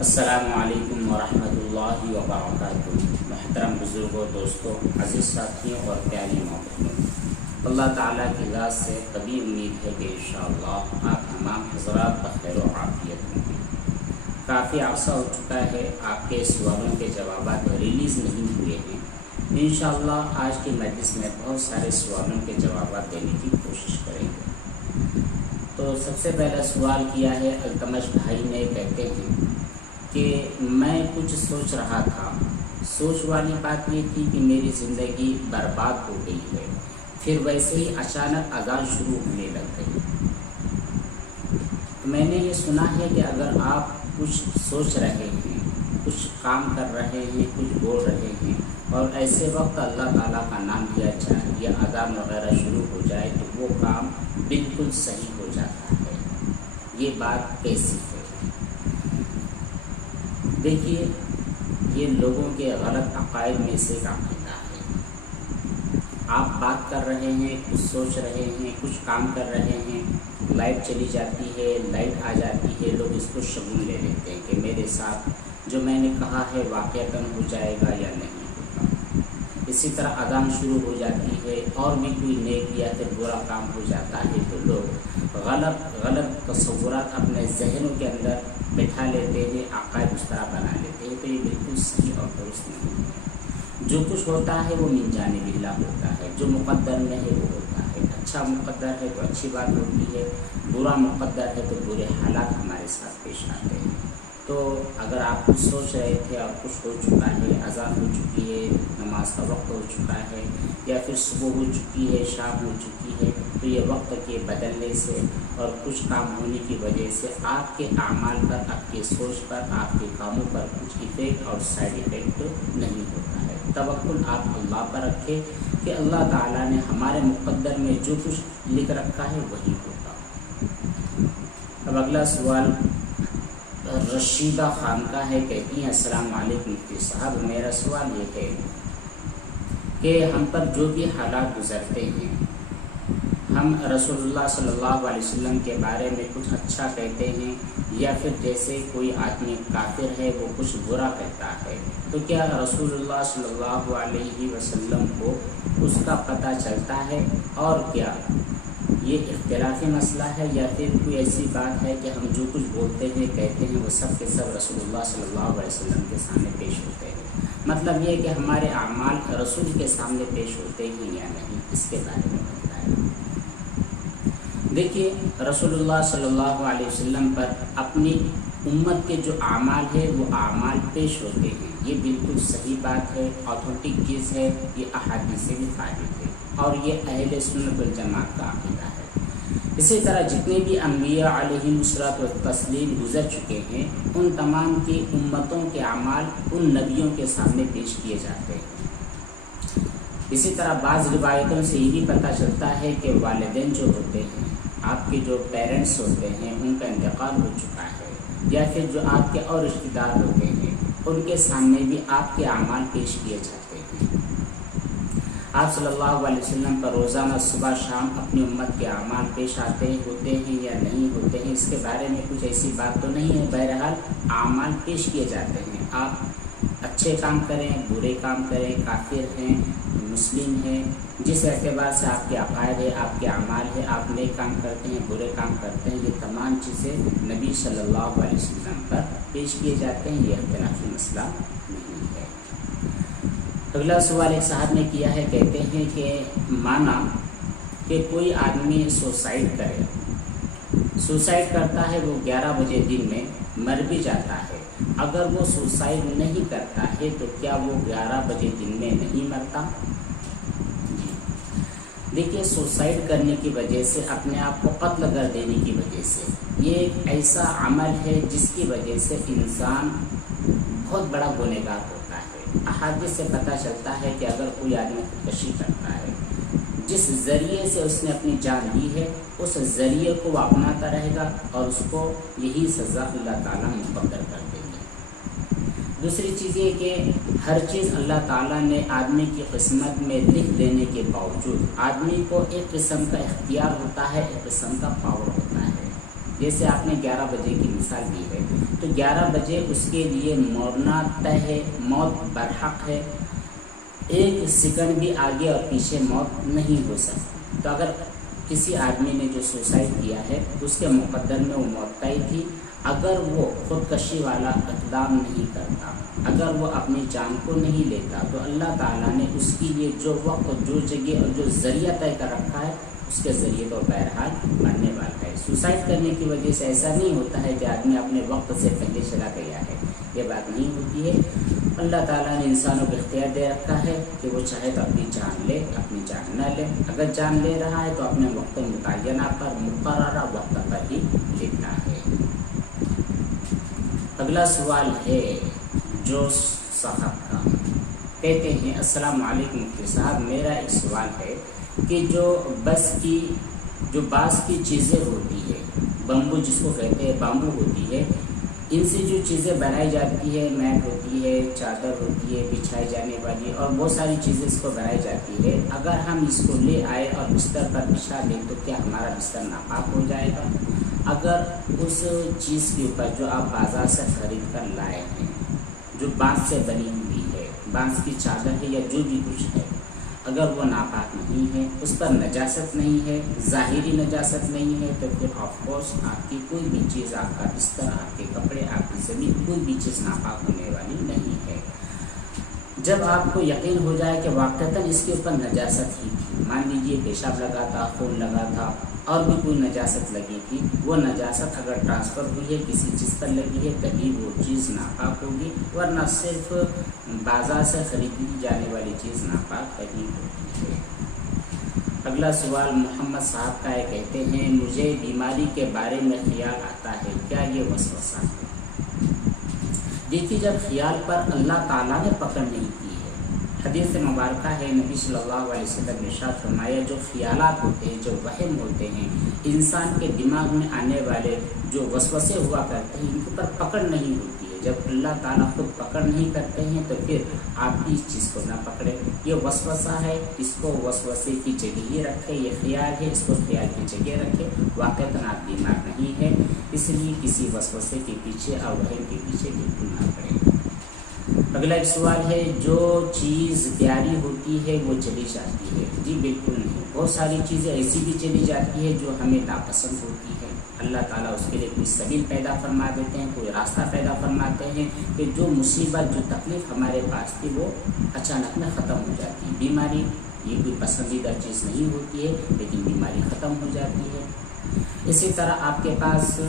السلام علیکم ورحمۃ اللہ وبرکاتہ۔ محترم بزرگوں، دوستوں، عزیز ساتھیوں اور پیاری محبتوں، اللہ تعالیٰ کی ذات سے کبھی امید ہے کہ انشاءاللہ آپ تمام حضرات بخیر و عافیت ہوں گے۔ کافی عرصہ ہو چکا ہے آپ کے سوالوں کے جوابات ریلیز نہیں ہوئے ہیں۔ انشاءاللہ آج کی مجلس میں بہت سارے سوالوں کے جوابات دینے کی کوشش کریں گے۔ تو سب سے پہلا سوال کیا ہے التمش بھائی نے، کہتے ہیں کہ میں کچھ سوچ رہا تھا، سوچ والی بات یہ تھی کہ میری زندگی برباد ہو گئی ہے، پھر ویسے ہی اچانک اذان شروع ہونے لگ گئی۔ میں نے یہ سنا ہے کہ اگر آپ کچھ سوچ رہے ہیں، کچھ کام کر رہے ہیں، کچھ بول رہے ہیں اور ایسے وقت اللہ تعالیٰ کا نام لیا جائے یا اذان وغیرہ شروع ہو جائے تو وہ کام بالکل صحیح ہو جاتا ہے۔ یہ بات کیسی ہے؟ دیکھیے، یہ لوگوں کے غلط عقائد میں سے ایک عقیدہ ہے۔ آپ بات کر رہے ہیں، کچھ سوچ رہے ہیں، کچھ کام کر رہے ہیں، لائٹ چلی جاتی ہے، لائٹ آ جاتی ہے، لوگ اس کو شگون لے لیتے ہیں کہ میرے ساتھ جو میں نے کہا ہے واقعتاً ہو جائے گا یا نہیں ہوگا۔ اسی طرح اذان شروع ہو جاتی ہے اور بھی کوئی نیک یا پھر برا کام ہو جاتا ہے تو لوگ غلط تصورات اپنے ذہنوں کے اندر بٹھا لیتے ہیں، عقائد اس طرح بنا لیتے ہیں، تو یہ بالکل صحیح اور درست نہیں ہے۔ جو کچھ ہوتا ہے وہ من جانب اللہ ہوتا ہے، جو مقدر میں ہے وہ ہوتا ہے۔ اچھا مقدر ہے تو اچھی بات ہوتی ہے، برا مقدر ہے تو برے حالات ہمارے ساتھ پیش آتے ہیں۔ تو اگر آپ کچھ سوچ رہے تھے اور کچھ ہو چکا ہے، اذان ہو چکی ہے، نماز کا وقت ہو چکا ہے، یا پھر صبح ہو چکی ہے، شام ہو چکی ہے، تو یہ وقت کے بدلنے سے اور کچھ کام ہونے کی وجہ سے آپ کے اعمال پر، آپ کی سوچ پر، آپ کے کاموں پر کچھ ایفیکٹ اور سائیڈ ایفیکٹ نہیں ہوتا ہے۔ توکل آپ اللہ پر رکھیں کہ اللہ تعالیٰ نے ہمارے مقدر میں جو کچھ لکھ رکھا ہے وہی ہوگا۔ اب اگلا سوال رشیدہ خان کا ہے، کہتی ہیں السلام علیکم مفتی صاحب، میرا سوال یہ ہے کہ ہم پر جو بھی حالات گزرتے ہیں، ہم رسول اللہ صلی اللہ علیہ وسلم کے بارے میں کچھ اچھا کہتے ہیں یا پھر جیسے کوئی آدمی کافر ہے وہ کچھ برا کہتا ہے، تو کیا رسول اللہ صلی اللہ علیہ وسلم کو اس کا پتہ چلتا ہے؟ اور کیا یہ اختلافی مسئلہ ہے یا پھر کوئی ایسی بات ہے کہ ہم جو کچھ بولتے ہیں، کہتے ہیں، وہ سب کے سب رسول اللہ صلی اللہ علیہ وسلم کے سامنے پیش ہوتے ہیں؟ مطلب یہ کہ ہمارے اعمال رسول کے سامنے پیش ہوتے ہیں یا نہیں، اس کے بارے میں بتائیں۔ دیکھیے، رسول اللہ صلی اللہ علیہ وسلم پر اپنی امت کے جو اعمال ہے وہ اعمال پیش ہوتے ہیں، یہ بالکل صحیح بات ہے، آتھینٹک چیز ہے، یہ احادیث سے بھی ثابت ہے اور یہ اہل سنت والجماعت کا عقیدہ ہے۔ اسی طرح جتنے بھی انبیاء علیہم الصلوۃ والتسلیم گزر چکے ہیں، ان تمام کی امتوں کے اعمال ان نبیوں کے سامنے پیش کیے جاتے ہیں۔ اسی طرح بعض روایتوں سے یہ بھی پتہ چلتا ہے کہ والدین جو ہوتے ہیں، آپ کے جو پیرنٹس ہوتے ہیں، ان کا انتقال ہو چکا ہے، یا پھر جو آپ کے اور رشتہ دار ہوتے ہیں، ان کے سامنے بھی آپ کے اعمال پیش کیے جاتے ہیں۔ آپ صلی اللہ علیہ وسلم پر روزانہ صبح شام اپنی امت کے اعمال پیش آتے ہوتے ہیں یا نہیں ہوتے ہیں، اس کے بارے میں کچھ ایسی بات تو نہیں ہے، بہرحال اعمال پیش کیے جاتے ہیں۔ آپ اچھے کام کریں، برے کام کریں، کافر ہیں، مسلم ہیں، جس اعتبار سے آپ کے عقائد ہے، آپ کے اعمال ہے، آپ نیک کام کرتے ہیں، برے کام کرتے ہیں، یہ تمام چیزیں نبی صلی اللہ علیہ وسلم پر پیش کیے جاتے ہیں، یہ اختلافی مسئلہ نہیں ہے۔ اگلا سوال ایک صاحب نے کیا ہے، کہتے ہیں کہ مانا کہ کوئی آدمی سوسائڈ کرے، سوسائڈ کرتا ہے، وہ 11 بجے دن میں مر بھی جاتا ہے، اگر وہ سوسائڈ نہیں کرتا ہے تو کیا وہ 11 بجے دن میں نہیں مرتا؟ دیکھیے، سوسائڈ کرنے کی وجہ سے، اپنے آپ کو قتل کر دینے کی وجہ سے، یہ ایک ایسا عمل ہے جس کی وجہ سے انسان بہت بڑا گنہگار ہوتا ہے۔ احادیث سے پتہ چلتا ہے کہ اگر کوئی آدمی خودکشی کرتا ہے، جس ذریعے سے اس نے اپنی جان لی ہے، اس ذریعے کو وہ اپناتا رہے گا اور اس کو یہی سزا اللہ تعالیٰ مقدر کر دیں گے۔ دوسری چیز یہ کہ ہر چیز اللہ تعالیٰ نے آدمی کی قسمت میں لکھ دینے کے باوجود آدمی کو ایک قسم کا اختیار ہوتا ہے، ایک قسم کا پاور ہوتا ہے۔ جیسے آپ نے 11 بجے کی مثال دی ہے، تو 11 بجے اس کے لیے مرنا طے ہے، موت برحق ہے، 1 سیکنڈ بھی آگے اور پیچھے موت نہیں ہو سکتی۔ تو اگر کسی آدمی نے جو سوسائڈ کیا ہے اس کے مقدر میں وہ موت طے تھی، اگر وہ خودکشی والا اقدام نہیں کرتا، اگر وہ اپنی جان کو نہیں لیتا، تو اللہ تعالیٰ نے اس کے لیے جو وقت، جو جگہ اور جو ذریعہ طے کر رکھا ہے اس کے ذریعے تو بہرحال مرنے والا ہے۔ سوسائڈ کرنے کی وجہ سے ایسا نہیں ہوتا ہے کہ آدمی اپنے وقت سے پہلے چلا گیا ہے، یہ بات نہیں ہوتی ہے۔ اللہ تعالیٰ نے انسانوں کو اختیار دے رکھا ہے کہ وہ چاہے تو اپنی جان لے، اپنی جان نہ لے۔ اگر جان لے رہا ہے تو اپنے وقت متعینہ پر، مقررہ وقت پر ہی لینا ہے۔ اگلا سوال ہے جوش صاحب کا، کہتے ہیں السلام علیکم مفتی صاحب، میرا ایک سوال ہے کہ جو بانس کی چیزیں ہوتی ہے، بمبو جس کو کہتے ہیں، بامبو ہوتی ہے، ان سے جو چیزیں بنائی جاتی ہے، میٹ ہوتی ہے، چادر ہوتی ہے بچھائی جانے والی، اور بہت ساری چیزیں اس کو بنائی جاتی ہے، اگر ہم اس کو لے آئے اور بستر پر بچھا دیں تو کیا ہمارا بستر ناپاک ہو جائے گا؟ اگر اس چیز کے اوپر جو آپ بازار سے خرید کر لائے ہیں، جو بانس سے بنی ہوئی ہے، بانس کی چادر ہے یا جو بھی کچھ ہے، اگر وہ ناپاک نہیں ہے، اس پر نجاست نہیں ہے، ظاہری نجاست نہیں ہے، تو پھر آف کورس آپ کی کوئی بھی چیز، آپ کا بستر، آپ کے کپڑے، آپ کی زمین، کوئی بھی چیز ناپاک ہونے والی نہیں ہے۔ جب آپ کو یقین ہو جائے کہ واقعتاً اس کے اوپر نجاست ہی تھی، مان لیجیے پیشاب لگا تھا، خون لگا تھا، اور بھی کوئی نجاست لگی تھی، وہ نجاست اگر ٹرانسفر ہوئی ہے، کسی چیز پر لگی ہے، تبھی وہ چیز ناپاک ہوگی، ورنہ صرف بازار سے خریدی جانے والی چیز ناپاک نہیں ہوتی ہے۔ اگلا سوال محمد صاحب کا ہے، کہتے ہیں مجھے بیماری کے بارے میں خیال آتا ہے، کیا یہ وسوسہ ہے؟ دیکھیے، جب خیال پر اللہ تعالیٰ نے پکڑ نہیں کی ہے، حدیث مبارکہ ہے، نبی صلی اللہ علیہ وسلم نے ارشاد فرمایا، جو خیالات ہوتے ہیں، جو وہم ہوتے ہیں، انسان کے دماغ میں آنے والے جو وسوسے ہوا کرتے ہیں، ان کے اوپر پکڑ نہیں ہوتی ہے۔ جب اللہ تعالیٰ خود پکڑ نہیں کرتے ہیں تو پھر آپ بھی اس چیز کو نہ پکڑیں۔ یہ وسوسہ ہے، اس کو وسوسے کی جگہ ہی رکھے، یہ خیال ہے، اس کو خیال کی جگہ رکھے، واقعتاً آپ بیمار نہیں ہے، اس لیے کسی وسوسے کے پیچھے اور وہم کے پیچھے بالکل نہ پڑیں۔ اگلا ایک سوال ہے، جو چیز پیاری ہوتی ہے وہ چلی جاتی ہے؟ جی بالکل نہیں، بہت ساری چیزیں ایسی بھی چلی جاتی ہے جو ہمیں ناپسند ہوتی ہے، اللہ تعالیٰ اس کے لیے کوئی سبیل پیدا فرما دیتے ہیں، کوئی راستہ پیدا فرماتے ہیں کہ جو مصیبت، جو تکلیف ہمارے پاس تھی وہ اچانک میں ختم ہو جاتی ہے۔ بیماری یہ کوئی پسندیدہ چیز نہیں ہوتی ہے، لیکن بیماری ختم ہو جاتی ہے۔ اسی طرح آپ کے پاس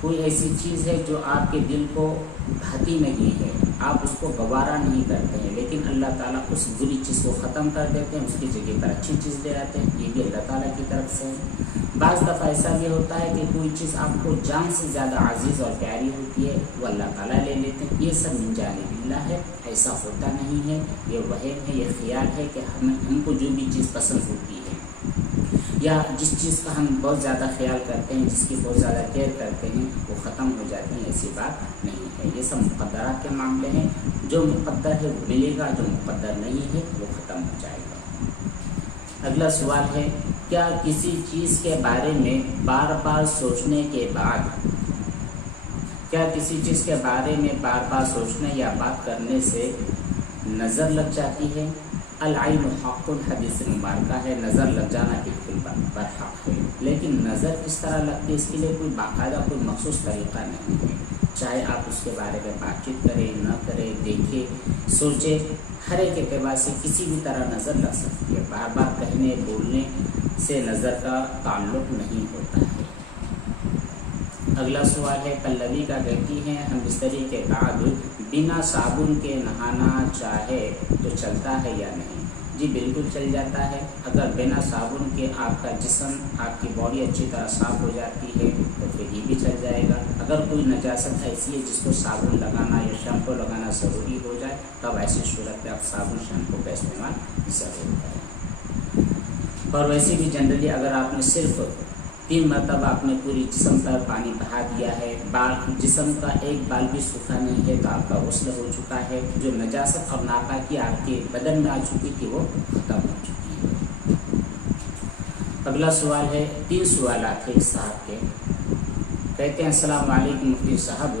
کوئی ایسی چیز ہے جو آپ کے دل کو بھاتی نہیں ہے، آپ اس کو گوارا نہیں کرتے ہیں، لیکن اللہ تعالیٰ اس بری چیز کو ختم کر دیتے ہیں، اس کی جگہ پر اچھی چیز لے آتے ہیں، یہ بھی اللہ تعالیٰ کی طرف سے ہے۔ بعض دفعہ ایسا بھی ہوتا ہے کہ کوئی چیز آپ کو جان سے زیادہ عزیز اور پیاری ہوتی ہے، وہ اللہ تعالیٰ لے لیتے ہیں، یہ سب من جانب اللہ ہے، ایسا ہوتا نہیں ہے، یہ وہم ہے، یہ خیال ہے کہ ہم کو جو بھی چیز پسند ہوتی ہے یا جس چیز کا ہم بہت زیادہ خیال کرتے ہیں، جس کی بہت زیادہ کیئر کرتے ہیں، وہ ختم ہو جاتی ہیں، ایسی بات نہیں ہے۔ یہ سب مقدرات کے معاملے ہیں، جو مقدر ہے وہ ملے گا، جو مقدر نہیں ہے وہ ختم ہو جائے گا۔ اگلا سوال ہے، کیا کسی چیز کے بارے میں بار بار سوچنے کے بعد یا بات کرنے سے نظر لگ جاتی ہے؟ العین حق، حدیث مبارکہ ہے، نظر لگ جانا بالکل برحق ہے، لیکن نظر اس طرح لگتی ہے، اس کے لیے کوئی باقاعدہ کوئی مخصوص طریقہ نہیں ہے۔ چاہے آپ اس کے بارے میں بات چیت کریں، نہ کریں، دیکھیں، سوچیں، ہر ایک اعتبار سے کسی بھی طرح نظر لگ سکتی ہے۔ بار بار کہنے بولنے سے نظر کا تعلق نہیں ہوتا ہے۔ اگلا سوال ہے، پلوی کا، کہتی ہیں ہم بستری کے بعد بنا صابن کے نہانا چاہے تو چلتا ہے یا نہیں؟ جی بالکل چل جاتا ہے، اگر بنا صابن کے آپ کا جسم، آپ کی باڈی اچھی طرح صاف ہو جاتی ہے تو پھر یہ بھی چل جائے گا۔ اگر کوئی نجاست ایسی ہے جس کو صابن لگانا یا شیمپو لگانا ضروری ہو جائے، تب ایسی صورت میں آپ صابن شیمپو کا استعمال ضرور کریں۔ اور ویسے بھی جنرلی اگر آپ نے صرف 3 مرتبہ اپنے پوری جسم پر پانی بہا دیا ہے، جسم کا ایک بال بھی سوکھا نہیں ہے، تو آپ کا غسل ہو چکا ہے، جو نجاست اور ناپاکی آپ کے بدن میں آ چکی تھی وہ ختم ہو چکی ہے۔ اگلا سوال ہے، 3 سوالات ہیں صاحب کے، کہتے ہیں السلام علیکم مفتی صاحب،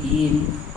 3